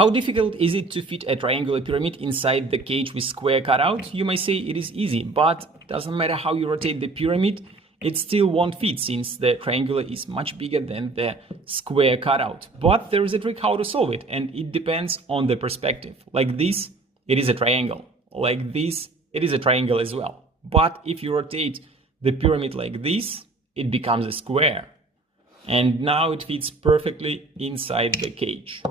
How difficult is it to fit a triangular pyramid inside the cage with square cutout? You may say it is easy, but it doesn't matter how you rotate the pyramid, it still won't fit since the triangular is much bigger than the square cutout. But there is a trick how to solve it, and it depends on the perspective. Like this, it is a triangle. Like this, it is a triangle as well. But if you rotate the pyramid like this, it becomes a square. And now it fits perfectly inside the cage.